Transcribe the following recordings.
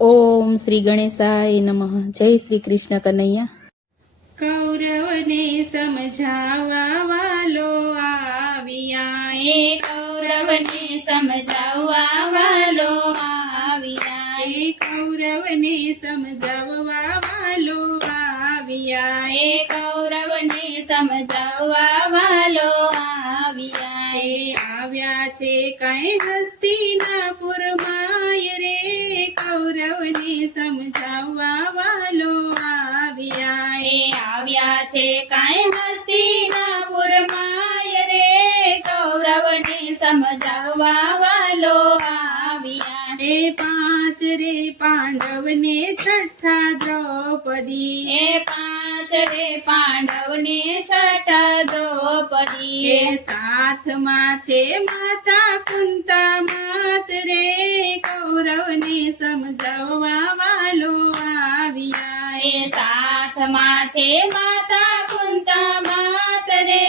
ઓમ શ્રી ગણેશાય નમઃ. જય શ્રી કૃષ્ણ કનૈયા. કૌરવને સમજાવવા વાલો આવ્યા, એ કૌરવને સમજાવવા વાલો આવ્યા, એ કૌરવને સમજાવવા વાલો આવ્યા, એ કૌરવને સમજાવવા વાલો આવ્યા, એ આવ્યા છે કઈ હસ્તિનાપુર માય રે, કૌરવને સમજાવવા વાલો આવ્યા, એ આવ્યા છે કાંઈ હસ્તિનાપુર માય રે, કૌરવને સમજાવવા વાલો આવ્યા, એ પાંચ રે પાંડવને છઠ્ઠા દ્રૌપદી, એ પાંચ રે પાંડવને છઠ્ઠા દ્રૌપદી, એ સાથમાં છે માતા કુંતા માત રે, કૌરવને સમજાવવા વાલો આવ્યા, એ સાથમાં છે માતા કુંતા માત રે,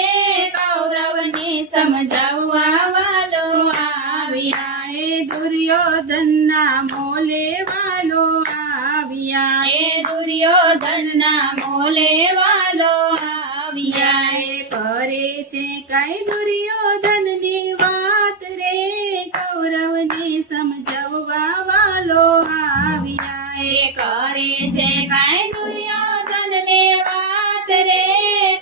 કૌરવને સમજાવવા વાલો આવ્યા, એ દુર્યોધનના મોલે વાલો આવ્યા, એ દુર્યોધનના મોલે વાલો આવ્યા, એ કરે છે કઈ દુર્યોધનની વાત રે, કૌરવને સમજાવવા વાલો આવ્યા, એ કરે છે કાંઈ દુર્યોધનને વાત રે,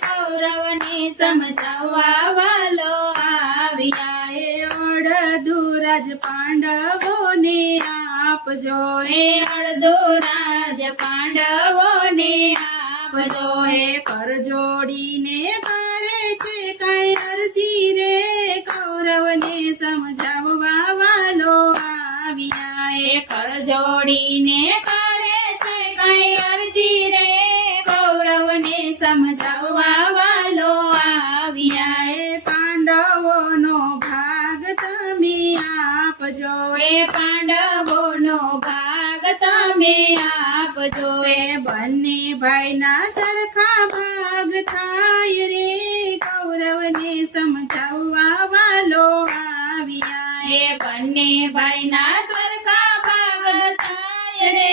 કૌરવને સમજાવવા વાલો આવ્યા, એ અડધુરાજ પાંડવોને આપજો, એ અડધો રાજ પાંડવોને આપજો, એ કરજોડીને કરે છે કઈ અરજી રે, કૌરવને સમજાવવા વાલો આવ્યા, એ કર જોડીને કરે છે કઈ અરજી રે, કૌરવને સમજાવવા વાલો આવ્યા, એ પાંડવોનો ભાગ તમે આપજો, એ પાંડવોનો ભાગ તમે આપજો, એ બંને ભાઈના સરખા ભાગ થાય રે, કૌરવને સમજાવવા વાલો આવ્યા, એ બંને ભાઈના સરખા ભાગ થાય રે,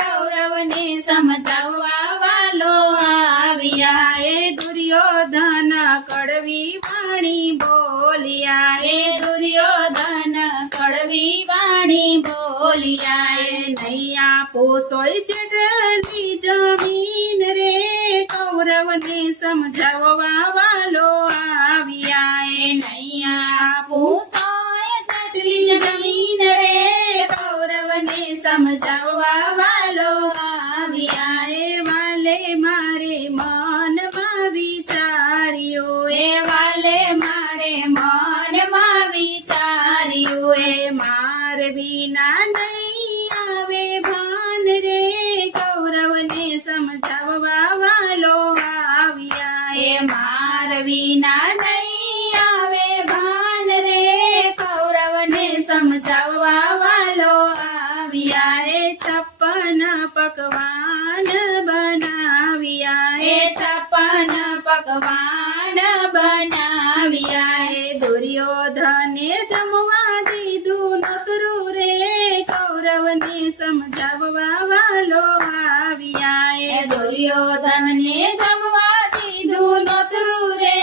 કૌરવને સમજાવવા વાલો આવ્યા, એ દુર્યોધન કડવી વાણી બોલ્યા, એ દુર્યોધન કડવી વાણી બોલ્યા, એ નહીં આપો સોય જેટલી જમીન રે, કૌરવને સમજાવવા વાલો આવ્યા, એ નહીં આપું સોય જેટલી જમીન રે, કૌરવને સમજાવવા વાલો આવ્યા, એ વાલે મારે મનમાં વિચાર્યો, એ વાલે મારે મનમાં વિચાર્યું, એ માર વિના નહીં આવે ભાન રે, કૌરવને સમજાવવા વાલો આવ્યા, એ માર વિના નહીં આવે ભાન રે, કૌરવને સમજાવવા વાલો આવ્યા, એ 56 પકવાન બનાવ્યા, એ 56 પકવાન બનાવ્યા, એ દુર્યોધને જમવા દીધું નતરું રે, કૌરવને સમજાવવા વાલો આવ્યા, એ દુર્યોધનને જમવા દીધું નોતરું રે,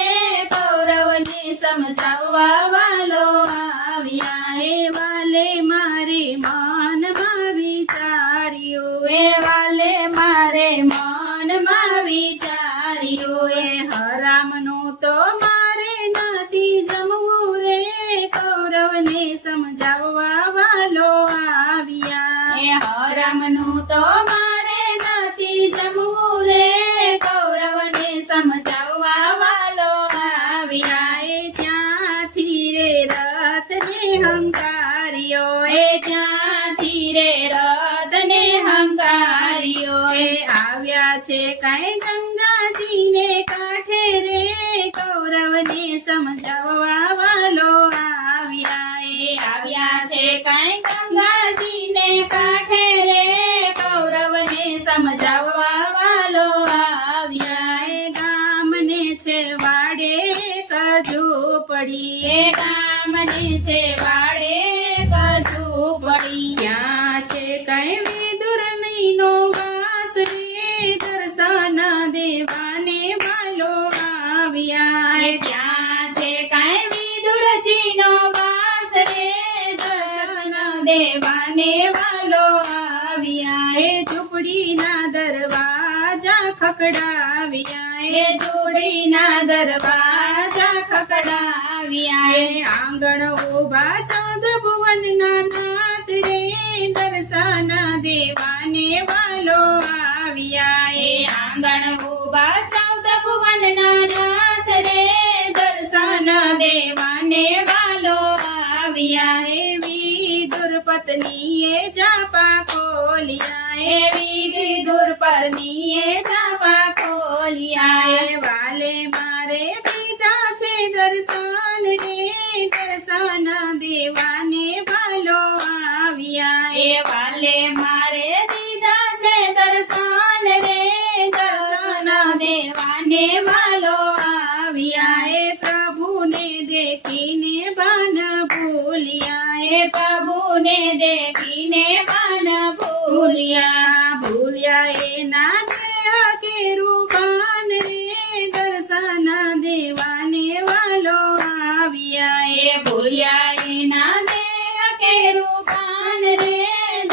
કૌરવને સમજાવવા વાલો આવ્યા, એ વાલે મારે મનમાં વિચાર્યું, એ વાલે મારે મનમાં વિચાર્યું, એ હરામનું તો મારે નથી જમવું રે, કૌરવને સમજાવવા વાલો આવ્યા, એ હરામનું તો મારે નથી જમવું રે, કૌરવને સમજાવવા વાલો આવ્યા, એ ત્યાંથી રે રથને હંકાર્યો, એ ત્યાંથી રે રથને હંકાર્યો, એ આવ્યા છે કઈ ગંગાજીને કાંઠે રે, કૌરવને સમજાવવા વાલો આવ્યા, એ આવ્યા છે કાંઈ ગંગાજીને કાંઠે રે, કૌરવને સમજાવવા વાલો આવ્યા, એ ગામને છે વાડે કજુપડી, એ ગામને છે વાડે કજુપડી, ત્યાં છે કઈ દેવાને વાલો આવ્યા એ ઝૂંપડીના દરવાજા ખખડાવ્યા એ ઝૂંપડીના દરવાજા ખખડાવ્યા એ આંગણ ઉભા 14 ભુવનના નાથ રે દર્શન દેવાને વાલો આવ્યા એ આંગણ ઉભા 14 ભુવનના નાથ રે દર્શન દેવાને વાલો આવ્યા એવી દુર્પત્નીએ જાપા ખોલ્યા એવી દુર્પત્નીએ જાપા ખોલ્યા એ વાલે મારે દીધા છે દર્શન રે દર્શન દેવાને વાલો આવ્યા એ વાલે મારે દીધા છે દર્શન રે દર્શન દેવાને વાલો આવ્યા એ પ્રભુને દેખીને ભાન ભૂલ્યા એ પ્રભુને દેખીને મન ભૂલ્યા ભૂલ્યા એના દેહ કેરુબાન રે દર્શન દેવાને વાલો આવ્યા એ ભૂલ્યા એના દેહ કે રૂપાન રે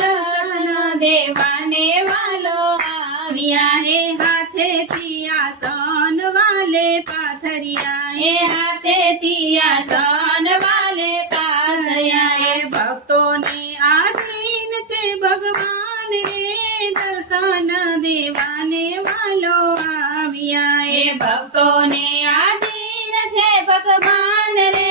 દર્શન દેવાને વાલો આવ્યા એ હાથેથી આસન વાલે પાથરિયા એ હાથેથી આસન વાલે પાથર્યા એ ભક્તોને આધીન છે ભગવાન રે દર્શન દેવાને વાલો આવ્યા એ ભક્તોને આધીન છે ભગવાન રે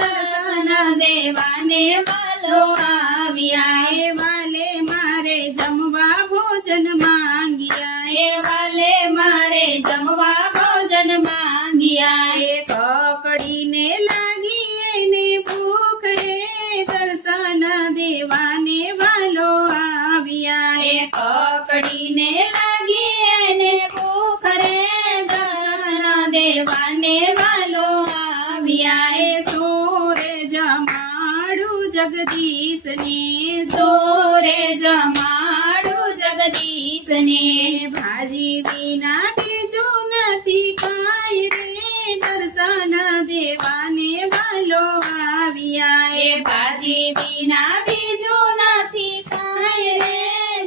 દર્શન દેવાને વાલો આવ્યા એ વાલે મારે જમવા ભોજન માંગ્યા એ વાલે મારે જમવા ભોજન માંગ્યા એ કકડીને લાગી એને ભૂખ રે દર્શન દેવાને વાલો આવ્યા એ પકડીને લાગી એને ભૂખ રે દર્શન દેવાને વાલો આવ્યા એ સોરે જમાડું જગદીશને સોરે જમાડું જગદીશને ભાજી વિના બીજું નથી કાંઈ રે દર્શન દેવાને વાલો આવ્યા એ ભાજી વિના બીજું નથી કાંઈ રે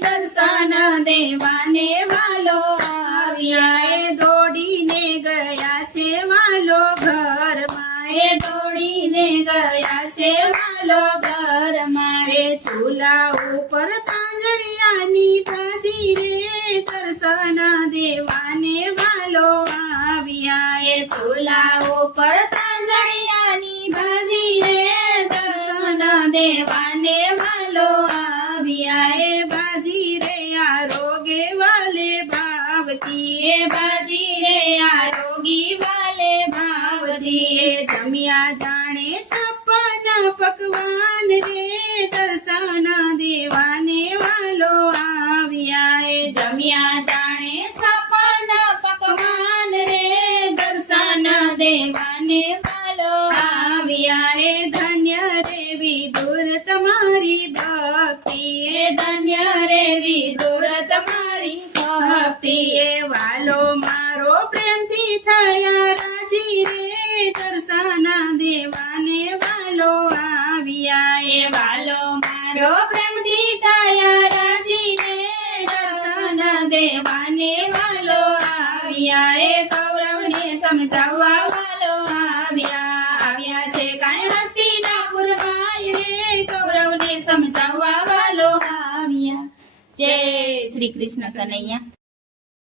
દર્શન દેવાને વાલો આવ્યા એ દોડીને ગયા છે વાલો ઘરમાં એ દોડીને ગયા છે વાલો ઘરમાં એ ચૂલા ઉપર તાંજળિયાની ભાજી રે દર્શન દેવાને વાલો આવ્યા એ ચૂલા ઉપર તાંજળિયાની ભાજી રે દર્શન દેવાને વાલો આવ્યા એ ભાજી રે આરોગે વાલે ભાવતી એ ભાજી રે આરોગી વાલે ભાવતી એ જમ્યા જાણે 56 પકવાન રે દર્શન દેવાને વાલો આવ્યા એ જમ્યા જાણે 56 પકવાન રે દર્શન દેવાને વાલો આવ્યા એ ધન્ય રે વિદુર તમારી ભક્તિ એ ધન્ય રે વિદુર તમારી ભક્તિ એ વાલો મારો પ્રેમથી થયા રાજી રે દર્શન દેવાને વાલો આવ્યા એ વાલો મારો પ્રેમથી થયા રાજી રે દર્શન દેવાને વાલો આવ્યા એ કૌરવને સમજાવવા વાલો આવ્યા છે કાંઈ હસ્તિનાપુર ભાઈ રે કૌરવને સમજાવવા વાલો આવ્યા જય શ્રી કૃષ્ણ કનૈયા